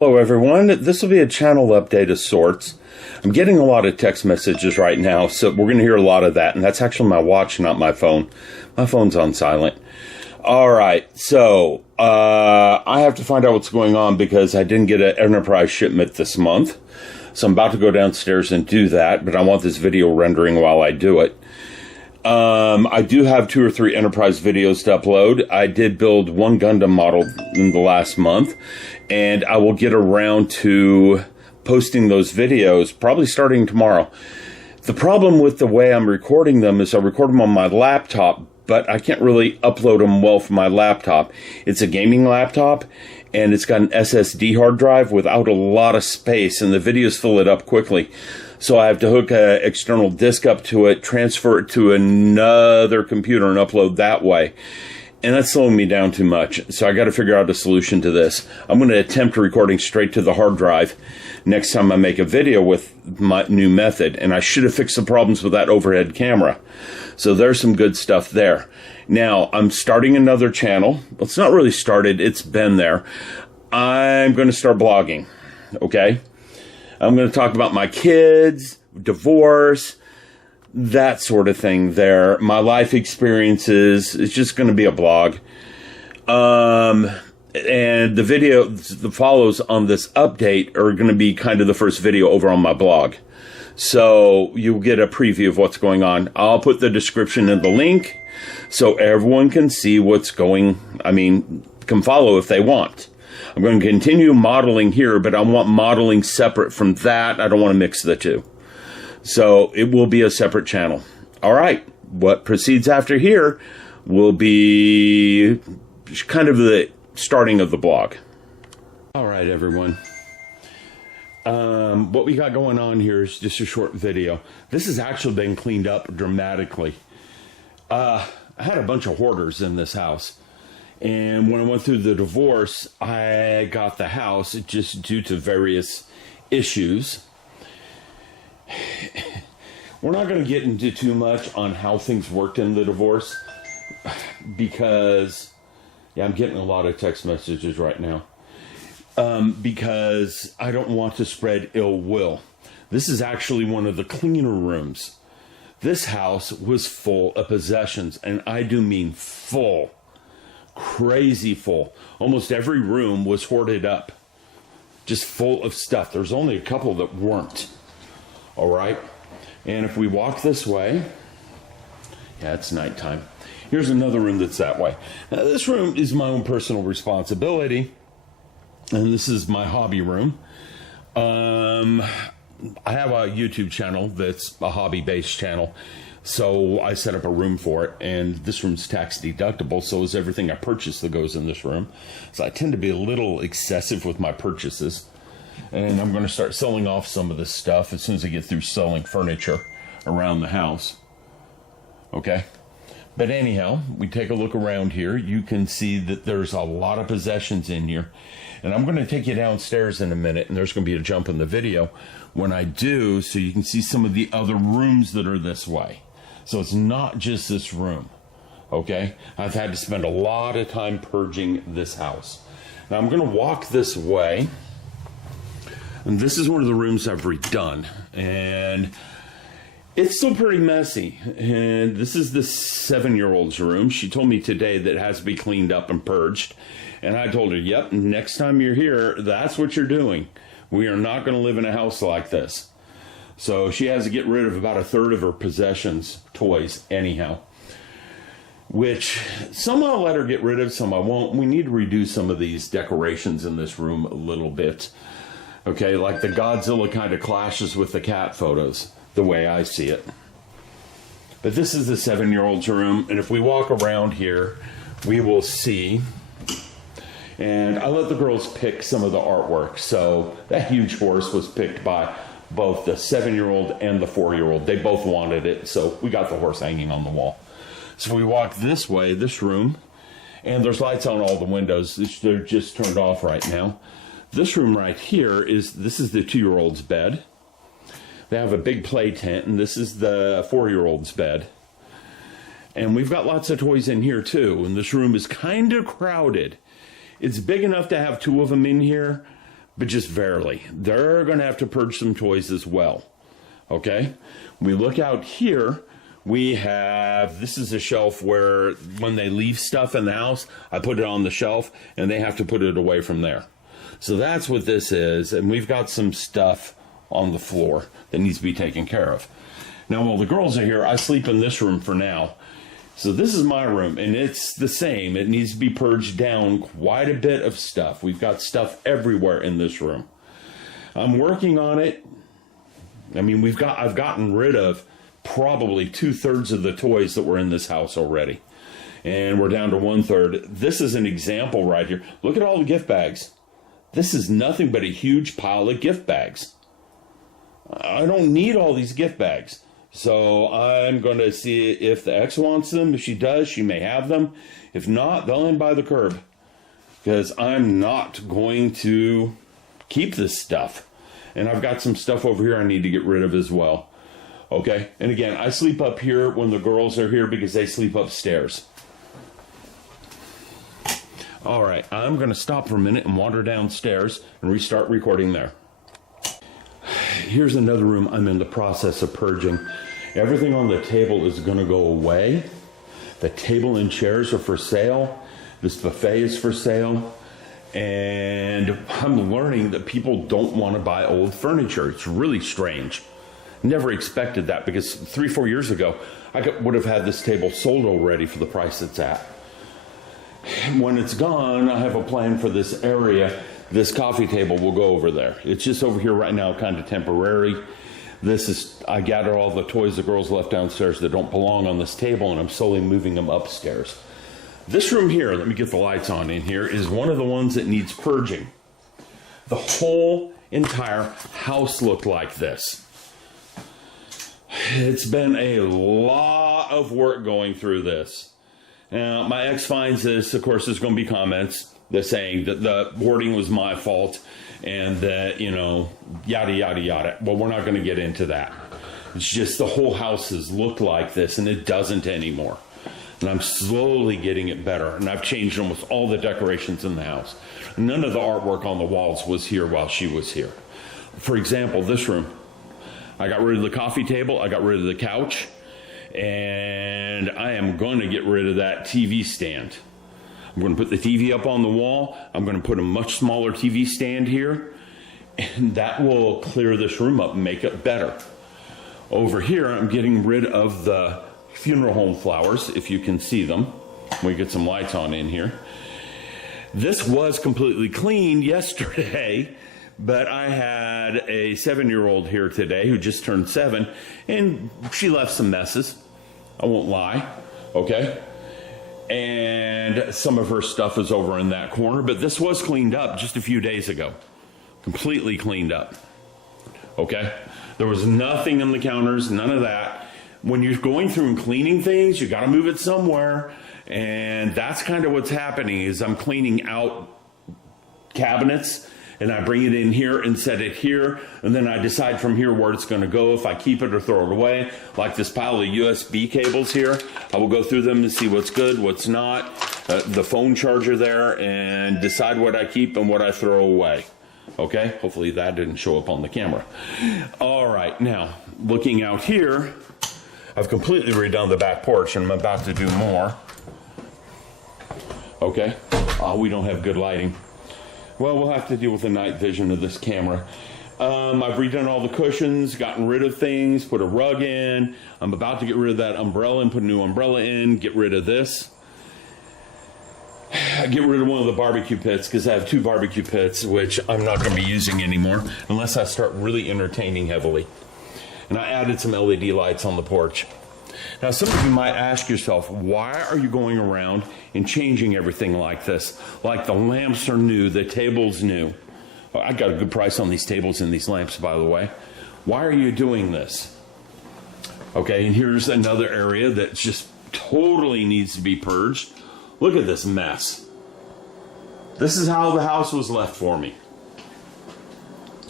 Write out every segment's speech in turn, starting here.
Hello everyone, this will be a channel update of sorts. I'm getting a lot of text messages right now, so we're going to hear a lot of that, and that's actually my watch, not my phone. My phone's on silent. Alright, so I have to find out what's going on because I didn't get an enterprise shipment this month. So I'm about to go downstairs and do that, but I want this video rendering while I do it. I do have 2 or 3 enterprise videos to upload. I did build one Gundam model in the last month, and I will get around to posting those videos probably starting tomorrow. The problem with the way I'm recording them is I record them on my laptop, but I can't really upload them well from my laptop. It's a gaming laptop, and it's got an SSD hard drive without a lot of space, and the videos fill it up quickly. So I have to hook an external disk up to it, transfer it to another computer, and upload that way. And that's slowing me down too much. So I got to figure out a solution to this. I'm going to attempt recording straight to the hard drive next time I make a video with my new method. And I should have fixed the problems with that overhead camera. So there's some good stuff there. Now, I'm starting another channel. Well, it's not really started. It's been there. I'm going to start blogging. Okay? I'm going to talk about my kids, divorce, that sort of thing there. My life experiences. It's just going to be a blog. And the video that follows on this update are going to be kind of the first video over on my blog. So you'll get a preview of what's going on. I'll put the description in the link so everyone can see what's going, can follow if they want. I'm going to continue modeling here, but I want modeling separate from that. I don't want to mix the two. So it will be a separate channel. All right. What proceeds after here will be kind of the starting of the blog. All right, everyone. What we got going on here is just a short video. This has actually been cleaned up dramatically. I had a bunch of hoarders in this house. And when I went through the divorce, I got the house just due to various issues. We're not going to get into too much on how things worked in the divorce because, I'm getting a lot of text messages right now. Because I don't want to spread ill will. This is actually one of the cleaner rooms. This house was full of possessions, and I do mean full. Crazy full. Almost every room was hoarded up. Just full of stuff. There's only a couple that weren't. All right. And if we walk this way, it's nighttime. Here's another room that's that way. Now, this room is my own personal responsibility. And this is my hobby room. I have a YouTube channel that's a hobby-based channel. So I set up a room for it, and this room's tax deductible, so is everything I purchase that goes in this room. So I tend to be a little excessive with my purchases, and I'm going to start selling off some of this stuff as soon as I get through selling furniture around the house. Okay? But anyhow, we take a look around here. You can see that there's a lot of possessions in here, and I'm going to take you downstairs in a minute, and there's going to be a jump in the video when I do, so you can see some of the other rooms that are this way. So it's not just this room, okay? I've had to spend a lot of time purging this house. Now I'm going to walk this way, and this is one of the rooms I've redone, and it's still pretty messy. And this is the 7-year-old's room. She told me today that it has to be cleaned up and purged, and I told her, yep, next time you're here, that's what you're doing. We are not going to live in a house like this. So she has to get rid of about 1/3 of her possessions, toys, anyhow. Which some I'll let her get rid of, some I won't. We need to reduce some of these decorations in this room a little bit. Okay, like the Godzilla kind of clashes with the cat photos, the way I see it. But this is the 7-year-old's room, and if we walk around here, we will see. And I let the girls pick some of the artwork. So that huge horse was picked by both the 7-year-old and the 4-year-old. They both wanted it, so we got the horse hanging on the wall. So we walk this way, this room, and there's lights on all the windows. They're just turned off right now. This room right here this is the 2-year-old's bed. They have a big play tent, and this is the 4-year-old's bed. And we've got lots of toys in here too, and this room is kind of crowded. It's big enough to have 2 of them in here, but just barely. They're going to have to purge some toys as well. Okay? We look out here. We have, this is a shelf where when they leave stuff in the house, I put it on the shelf and they have to put it away from there. So that's what this is. And we've got some stuff on the floor that needs to be taken care of. Now, while the girls are here, I sleep in this room for now. So this is my room, and it's the same. It needs to be purged down quite a bit of stuff. We've got stuff everywhere in this room. I'm working on it. I mean, I've gotten rid of probably 2/3 of the toys that were in this house already. And we're down to 1/3. This is an example right here. Look at all the gift bags. This is nothing but a huge pile of gift bags. I don't need all these gift bags. So I'm going to see if the ex wants them. If she does, she may have them. If not, they'll end by the curb. Because I'm not going to keep this stuff. And I've got some stuff over here I need to get rid of as well. Okay? And again, I sleep up here when the girls are here because they sleep upstairs. All right, I'm going to stop for a minute and wander downstairs and restart recording there. Here's another room I'm in the process of purging. Everything on the table is going to go away. The table and chairs are for sale. This buffet is for sale. And I'm learning that people don't want to buy old furniture. It's really strange. Never expected that because 3-4 years ago, I would have had this table sold already for the price it's at. When it's gone, I have a plan for this area. This coffee table will go over there. It's just over here right now, kind of temporary. I gather all the toys the girls left downstairs that don't belong on this table, and I'm slowly moving them upstairs. This room here, let me get the lights on in here, is one of the ones that needs purging. The whole entire house looked like this. It's been a lot of work going through this. Now, my ex finds this, of course, there's going to be comments that saying that the hoarding was my fault and that, yada, yada, yada. Well, we're not going to get into that. It's just the whole house has looked like this and it doesn't anymore. And I'm slowly getting it better. And I've changed almost all the decorations in the house. None of the artwork on the walls was here while she was here. For example, this room. I got rid of the coffee table. I got rid of the couch. And I am going to get rid of that TV stand. I'm going to put the TV up on the wall. I'm going to put a much smaller TV stand here. And that will clear this room up and make it better. Over here, I'm getting rid of the funeral home flowers, if you can see them. We get some lights on in here. This was completely cleaned yesterday, but I had a 7-year-old here today who just turned 7, and she left some messes. I won't lie, okay? And some of her stuff is over in that corner, but this was cleaned up just a few days ago. Completely cleaned up, okay? There was nothing on the counters, none of that. When you're going through and cleaning things, you got to move it somewhere. And that's kind of what's happening is I'm cleaning out cabinets and I bring it in here and set it here. And then I decide from here where it's going to go, if I keep it or throw it away. Like this pile of USB cables here, I will go through them and see what's good, what's not. The phone charger there, and decide what I keep and what I throw away. Okay, hopefully that didn't show up on the camera. All right, now looking out here, I've completely redone the back porch and I'm about to do more. Okay, we don't have good lighting. Well, we'll have to deal with the night vision of this camera. I've redone all the cushions, gotten rid of things, put a rug in. I'm about to get rid of that umbrella and put a new umbrella in, get rid of this. Get rid of one of the barbecue pits because I have 2 barbecue pits, which I'm not going to be using anymore unless I start really entertaining heavily. And I added some LED lights on the porch. Now, some of you might ask yourself, why are you going around and changing everything like this? Like the lamps are new, the table's new. I got a good price on these tables and these lamps, by the way. Why are you doing this? Okay, and here's another area that just totally needs to be purged. Look at this mess. This is how the house was left for me.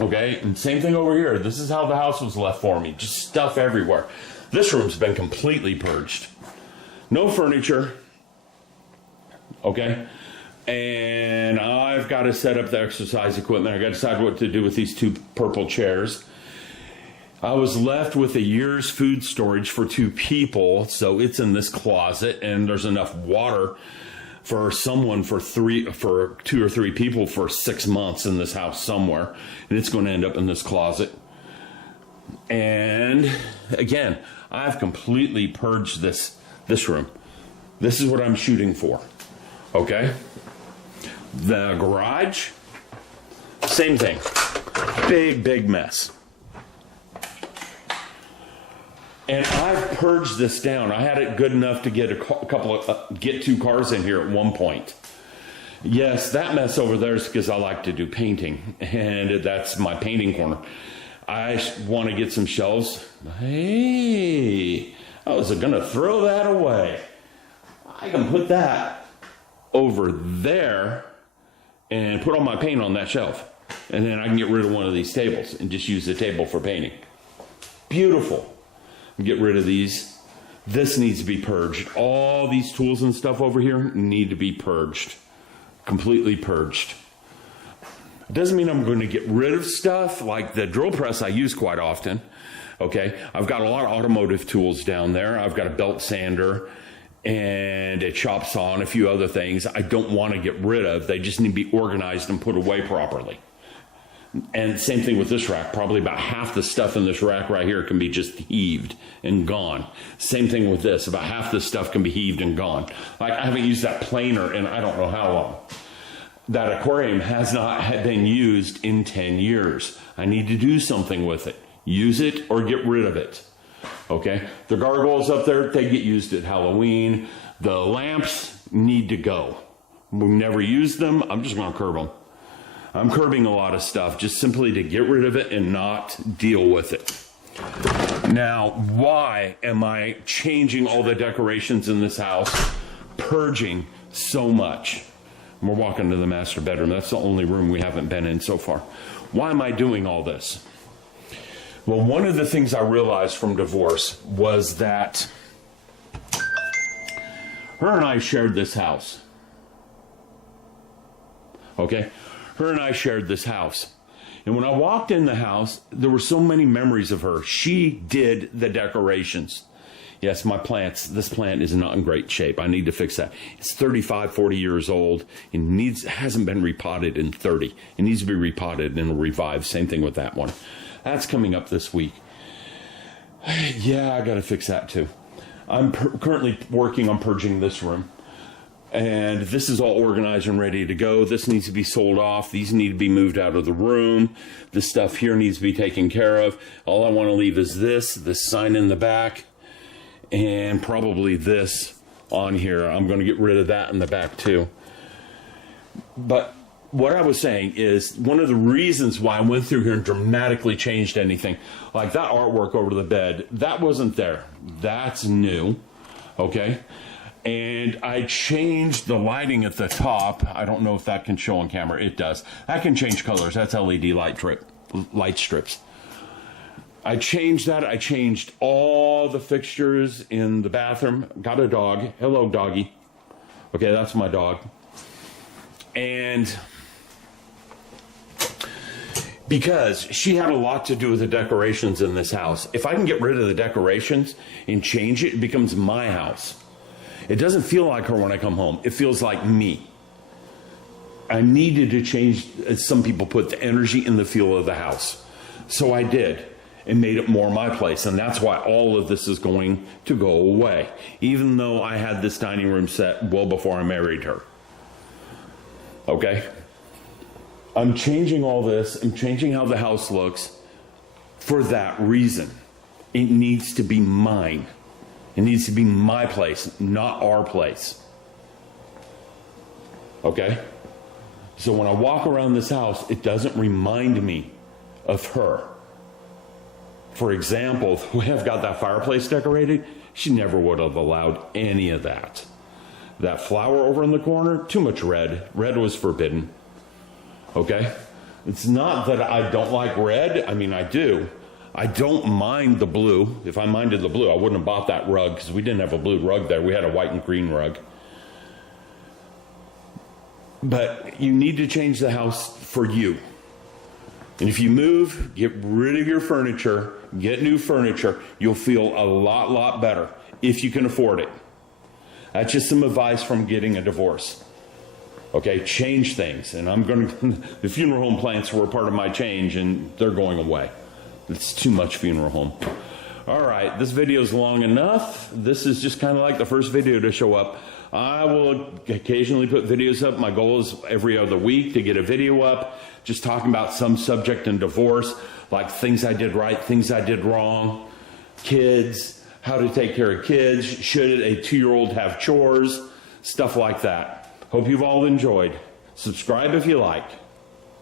Okay, and same thing over here. This is how the house was left for me. Just stuff everywhere. This room's been completely purged. No furniture. Okay, And I've got to set up the exercise equipment. I got to decide what to do with these 2 purple chairs. I was left with a year's food storage for 2 people, so it's in this closet, and there's enough water for someone for 2 or 3 people for 6 months in this house somewhere, and it's going to end up in this closet. And again, I've completely purged this room. This is what I'm shooting for. Okay? The garage, same thing. Big mess. And I've purged this down. I had it good enough to get get 2 cars in here at one point. Yes, that mess over there is because I like to do painting, and that's my painting corner. I want to get some shelves. Hey, I was going to throw that away. I can put that over there and put all my paint on that shelf. And then I can get rid of one of these tables and just use the table for painting. Beautiful. Get rid of these. This needs to be purged. All these tools and stuff over here need to be purged. Completely purged. It doesn't mean I'm going to get rid of stuff like the drill press I use quite often. Okay, I've got a lot of automotive tools down there. I've got a belt sander and a chop saw and a few other things I don't want to get rid of. They just need to be organized and put away properly. And same thing with this rack. Probably about half the stuff in this rack right here can be just heaved and gone. Same thing with this. About half the stuff can be heaved and gone. Like, I haven't used that planer in I don't know how long. That aquarium has not been used in 10 years. I need to do something with it. Use it or get rid of it. Okay? The gargoyles up there, they get used at Halloween. The lamps need to go. We've never used them. I'm just going to curb them. I'm curbing a lot of stuff just simply to get rid of it and not deal with it. Now, why am I changing all the decorations in this house, purging so much? We're walking to the master bedroom. That's the only room we haven't been in so far. Why am I doing all this? Well, one of the things I realized from divorce was that her and I shared this house. Okay? Her and I shared this house. And when I walked in the house, there were so many memories of her. She did the decorations. Yes, my plants, this plant is not in great shape. I need to fix that. It's 35, 40 years old and hasn't been repotted in 30. It needs to be repotted and revived. Same thing with that one. That's coming up this week. Yeah, I got to fix that too. I'm currently working on purging this room. And this is all organized and ready to go. This needs to be sold off. These need to be moved out of the room. This stuff here needs to be taken care of. All I want to leave is this sign in the back, and probably this on here. I'm going to get rid of that in the back too. But what I was saying is one of the reasons why I went through here and dramatically changed anything, like that artwork over the bed, that wasn't there. That's new, okay? And I changed the lighting at the top. I don't know if that can show on camera. It does. That can change colors. That's LED light strips. I changed that. I changed all the fixtures in the bathroom. Got a dog. Hello, doggy. Okay, that's my dog. And because she had a lot to do with the decorations in this house. If I can get rid of the decorations and change it, it becomes my house. It doesn't feel like her when I come home. It feels like me. I needed to change, as some people put, the energy and the feel of the house. So I did, and made it more my place. And that's why all of this is going to go away, even though I had this dining room set well before I married her. Okay? I'm changing all this. I'm changing how the house looks for that reason. It needs to be mine. It needs to be my place, not our place. Okay? So when I walk around this house, it doesn't remind me of her. For example, the way I've got that fireplace decorated, she never would have allowed any of that. That flower over in the corner, too much red. Red was forbidden. Okay? It's not that I don't like red. I mean, I do. I don't mind the blue. If I minded the blue, I wouldn't have bought that rug because we didn't have a blue rug there. We had a white and green rug. But you need to change the house for you. And if you move, get rid of your furniture, get new furniture, you'll feel a lot better if you can afford it. That's just some advice from getting a divorce. Okay, change things. And the funeral home plants were a part of my change, and they're going away. It's too much funeral home. All right, this video is long enough. This is just kind of like the first video to show up. I will occasionally put videos up. My goal is every other week to get a video up, just talking about some subject in divorce, like things I did right, things I did wrong, kids, how to take care of kids, should a 2-year-old have chores, stuff like that. Hope you've all enjoyed. Subscribe if you like.